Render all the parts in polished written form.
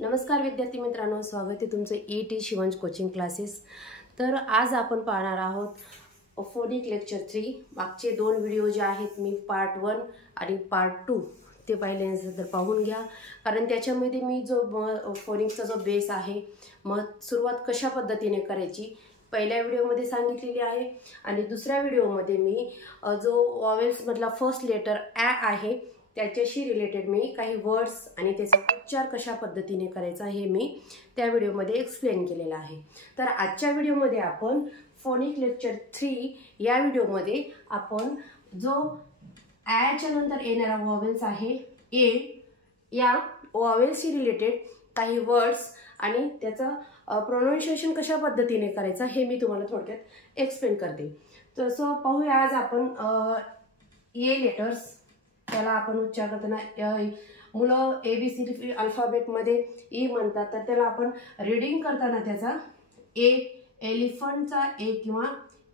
नमस्कार विद्यार्थी मित्रांनो, स्वागत आहे तुमचं ET शिवंश कोचिंग क्लासेस। तर आज आपण पाहणार आहोत फोनिक लेक्चर 3। मागचे दोन व्हिडिओ जे आहेत मी पार्ट 1 आणि पार्ट 2 ते पाहिले नसेल तर पाहून घ्या, कारण त्याच्यामध्ये मी जो फोनिकचा जो बेस आहे, मग सुरुवात कशा पद्धतीने करायची पहिल्या व्हिडिओमध्ये सांगितलेली आहे आणि दुसऱ्या व्हिडिओमध्ये मी जो वॉवेल्स मधला फर्स्ट लेटर ॲ आहे त्याच्याशी रिलेटेड मी काही वर्ड्स आणि त्याचा उच्चार कशा पद्धतीने करायचा हे मी त्या व्हिडिओमध्ये एक्सप्लेन केलेला आहे। तर आजच्या व्हिडिओमध्ये आपण फोनिक लेक्चर 3 या व्हिडिओमध्ये आपण जो ॲच्या नंतर येणारा वॉवेल्स आहे ए, या वॉवेल्सशी रिलेटेड काही वर्ड्स आणि त्याचा प्रोनाउन्सिएशन कशा पद्धतीने करायचा हे मी तुम्हाला थोडक्यात एक्सप्लेन करते। तसं पाहूया आज आपण ए लेटर्स, त्याला आपण उच्चार करताना मुलं ABCD अल्फाबेटमध्ये ई म्हणतात, तर त्याला आपण रीडिंग करताना त्याचा ए, एलिफंटचा ए किंवा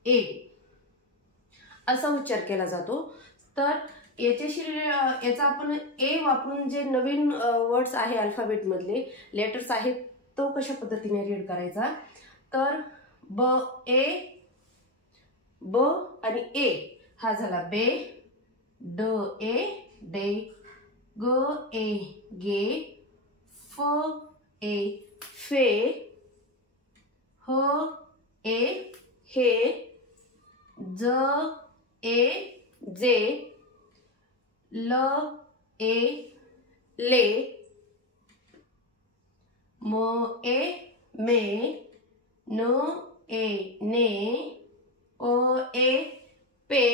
ए असा उच्चार केला जातो। तर याचा आपण ए वापरून जे नवीन वर्ड्स आहे अल्फाबेटमधले लेटर्स आहेत तो कशा पद्धतीने रीड करायचा, तर ब ए, ब आणि ए हा झाला बे, ड ए डे, ग ए गे, फ ए फे, ह ए हे, ज ए जे, ल ए ले, म ए मे, न ए ने, ओ ए पे,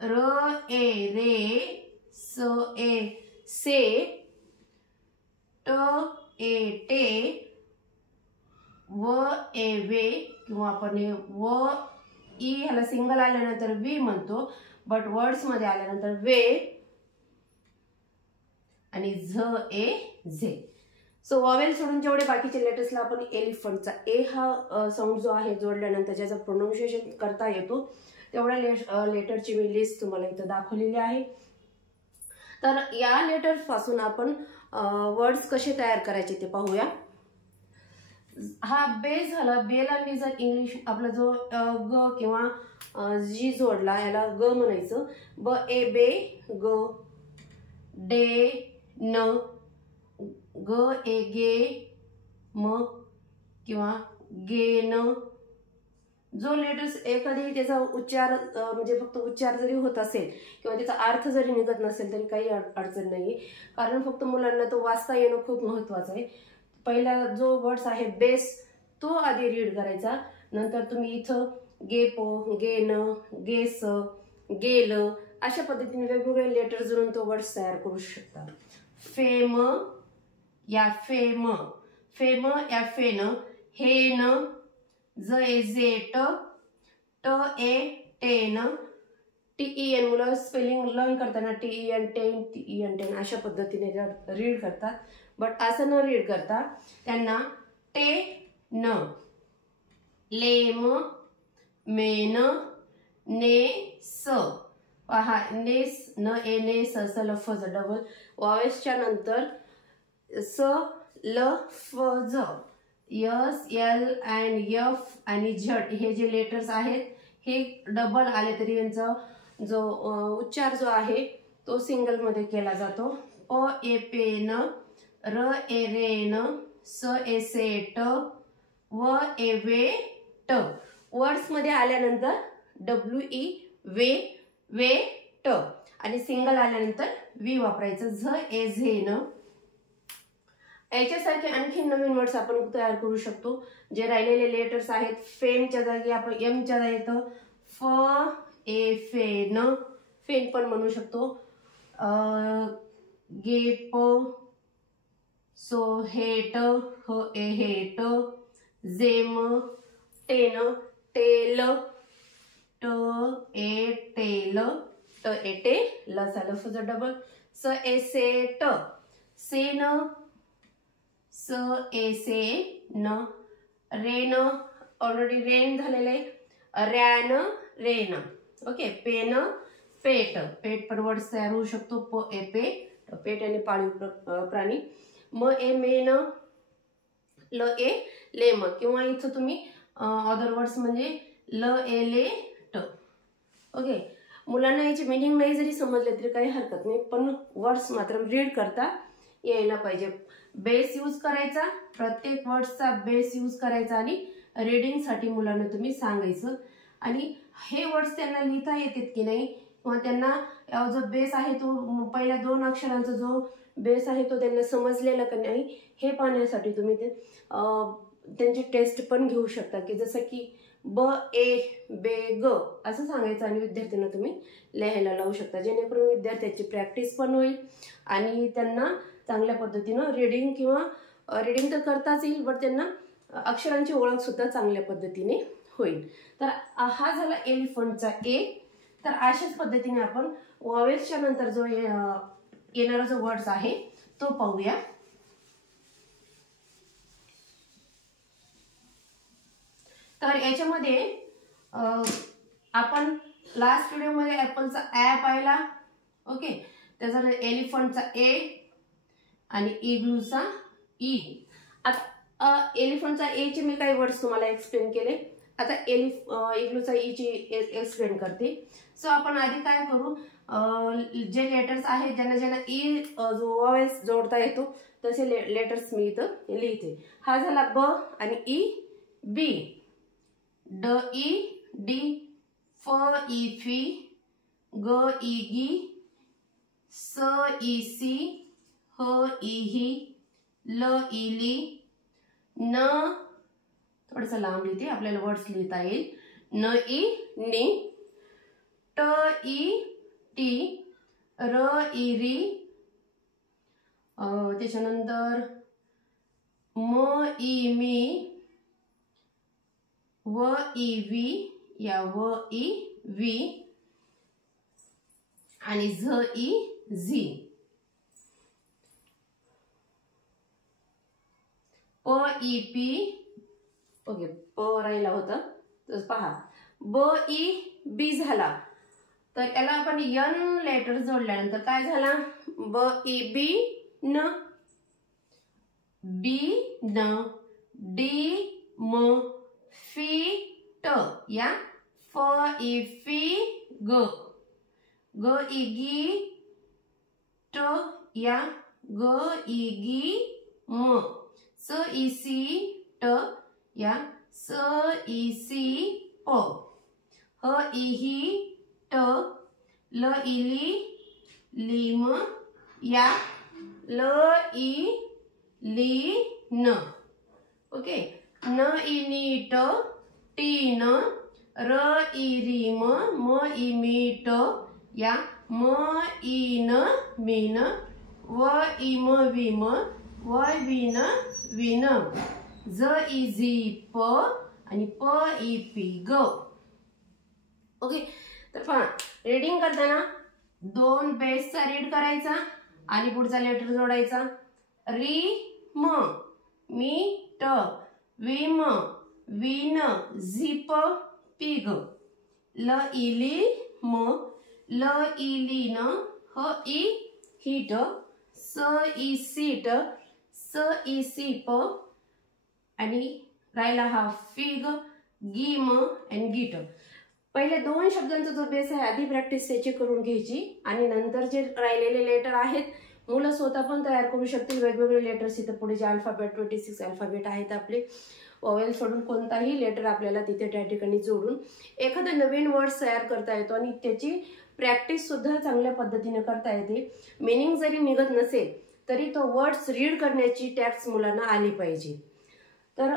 र ए रे, स ए से, ट ए टे, व ए वे किंवा आपण व ई ह्याला सिंगल आल्यानंतर वी म्हणतो, बट वर्ड्स मध्ये आल्यानंतर वे, आणि झ ए झे। सो वॉवेल सोडून जेवढे बाकीचे लेटर्सला आपण एलिफंटचा ए हा साऊंड जो आहे जोडल्यानंतर ज्याचं प्रोनाउन्सिएशन करता येतो तेवढ्या लेटरची मी लिस्ट तुम्हाला इथं दाखवलेली आहे। तर या लेटर्स पासून आपण वर्ड्स कसे तयार करायचे ते पाहूया। हा बे झाला, बेला मी जर इंग्लिश आपला जो ग किंवा जी जोडला याला ग म्हणायचं। ब ए बे ग, डे न, ग ए गे म किंवा गे न। जो लेटर्स एखादी त्याचा उच्चार म्हणजे फक्त उच्चार जरी होत असेल किंवा त्याचा अर्थ जरी निघत नसेल तरी काही अडचण नाही, कारण फक्त मुलांना तो वाचता येणं खूप महत्त्वाचं आहे। पहिला जो वर्ड्स आहे बेस तो आधी रीड करायचा, नंतर तुम्ही इथं गे पो, गे न, गेस, गेल अशा पद्धतीने वेगवेगळे लेटर जोडून तो वर्ड्स तयार करू शकता। फेम या फेम, फेम या फेन, हे न, ज ए जेट, ट ए टेन, TEN मुलं स्पेलिंग लर्न करताना TEN टेन, TEN टेन अशा पद्धतीने रीड करतात, बट असं न रीड करता त्यांना टे न, लेम, मेन, ने स, पहा नेस, न ए ने स, स ल फ ज डबल वॉवेल्सच्या नंतर स ल फ ज, यस एल अँड एफ आणि झड हे जे लेटर्स आहेत हे डबल आले तरी यांचा जो उच्चार जो आहे तो सिंगल मध्ये केला जातो। प ए पेन, र ए रेन, स ए सेट, व ए वे ट। वर्ड्स मध्ये आल्यानंतर WE वे वे ट आणि सिंगल आल्यानंतर वी वापरायचं, झ ए झेन। याच्यासारखे आणखी नवीन वर्ड्स आपण तयार करू शकतो। जे राहिलेले लेटर्स आहेत फेमच्या जागी आपण एमच्या जागी येतं फ ए फेन, फेन पण म्हणू शकतो। गेप, सो हेट, ह ए हेट, जेम, टेन, टेल, ट ए टेल, ट ए टे ल झालं फ ज डबल, स ए सेट, सेन, स ए से न, रेन ऑलरेडी रेन झालेले, रॅन रेन। ओके, पेन पेट, पेट पण वर्ड्स तयार होऊ शकतो, प ए पे पेट आणि पाळीव प्राणी। म ए मेन, ल ए लेम, किंवा इथं तुम्ही अदर वर्ड्स म्हणजे ल ए ले ट. ओके, मुलांना याची मिनिंग नाही जरी समजले तरी काही हरकत नाही, पण वर्ड्स मात्र रीड करता यायला पाहिजे. बेस यूज करायचा, प्रत्येक वर्ड्सचा बेस यूज करायचा आणि रीडिंगसाठी मुलांना तुम्ही सांगायचं. आणि हे वर्ड्स त्यांना लिहिता येतात की नाही, किंवा त्यांना जो बेस आहे तो पहिल्या 2 अक्षरांचा जो बेस आहे तो त्यांना समजलेला का नाही हे पाहण्यासाठी तुम्ही त्यांची टेस्ट पण घेऊ शकता. की जसं की ब ए बे ग असं सांगायचं आणि विद्यार्थ्यांना तुम्ही लिहायला लावू शकता, जेणेकरून विद्यार्थ्याची प्रॅक्टिस पण होईल आणि त्यांना चांगल्या पद्धतीनं रीडिंग तर करताच येईल, बट त्यांना अक्षरांची ओळख सुद्धा चांगल्या पद्धतीने होईल. तर हा झाला एलिफंटचा ए. तर अशाच पद्धतीने आपण वॉवेल्सच्या नंतर जो येणारा जो वर्ड्स आहे तो पाहूया. तर याच्यामध्ये आपण लास्ट व्हिडिओमध्ये ॲपलचा ॲ पाहिला. ओके, त्याचा एलिफंटचा ए आणि इग्लूचा ई. आता एलिफंटचा ए चे मी काही वर्ड्स तुम्हाला एक्सप्लेन केले. आता इग्लूचा ई ची एक्सप्लेन करते. सो आपण आधी काय करू, जे लेटर्स आहेत ज्यांना ई जो वॉवेल्स जोडता येतो तसे लेटर्स मी इथं लिहिते. हा झाला ब आणि ई बी, ड ई डी, फ ई फी, ग ई गी, स ई सी, ह ई ही, ल ई ली, न थोडंसं लांब लिहिते आपल्याला वर्ड्स लिहिता येईल. न ई नी, ट ई टी, र ई री, त्याच्यानंतर म ई मी, व ई वी या व ई वी आणि झ ई झी. प ई पी, ओके प राहिला होता तर पहा, ब ई बी झाला. तर याला आपण यन लेटर जोडल्यानंतर काय झाला, ब ई बी न, बी न, डी म, फी ट या फ ई फी ग, ग ई गी ट या ग ई गी म, स ई सी ट या स ई सी प, ह ई ही ट, ल ई ली लिम या ल ई ली न. ओके, न ई नी ट, टी न, र ई री म ई मी ट या म ई न मी न, व ई म वी म, व वी न वी न, ज ई झी प आणि प ई पी ग. ओके, तर पहा रीडिंग करताना 2 बेसचा रीड करायचा आणि पुढचा लेटर जोडायचा. री म, मी ट, वी म, वी न, झी प पी ग, ल ई ली म, ल ई ली न, ह ई ही ट, स ई सी ट, स ई सी प आणि राहिला हा फिग, गिम आणि गिट. पहिले 2 शब्दांचा जो बेस आहे आधी प्रॅक्टिस त्याची करून घ्यायची आणि नंतर जे राहिलेले लेटर आहेत मुलं स्वतः पण तयार करू शकतील. वेगवेगळे लेटर्स इथं पुढे जे अल्फाबेट 26 अल्फाबेट आहेत आपले, वॉवेल सोडून कोणताही लेटर आपल्याला तिथे त्या ठिकाणी जोडून एखादा नवीन वर्ड्स तयार करता येतो आणि त्याची प्रॅक्टिस सुद्धा चांगल्या पद्धतीने करता येते. मीनिंग जरी निघत नसेल तरी तो वर्ड्स रीड करण्याची टॅक्ट मुलांना आली पाहिजे. तर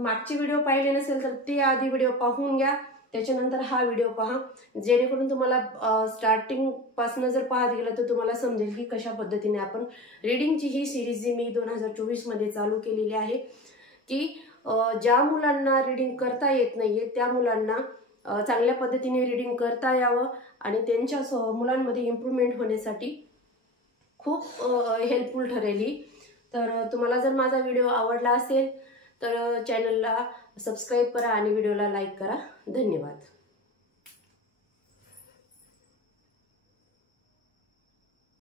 मागचे व्हिडिओ पाहिले नसेल तर ते आधी व्हिडिओ पाहून घ्या, त्याच्यानंतर हा व्हिडिओ पहा, जेणेकरून तुम्हाला स्टार्टिंग पासून जर पाहत गेलं तर तुम्हाला समजेल की कशा पद्धतीने आपण रीडिंगची ही सिरीज जी मी 2024 मध्ये चालू केलेली आहे की ज्या मुलांना रीडिंग करता येत नाहीये त्या मुलांना चांगल्या पद्धतीने रीडिंग करता यावं आणि त्यांच्या मुलांमध्ये इम्प्रूव्हमेंट होण्यासाठी खूप हेल्पफुल ठरेल. तर तुम्हाला जर माझा व्हिडिओ आवडला असेल तर चॅनलला सबस्क्राईब करा आणि व्हिडिओला लाईक करा. धन्यवाद.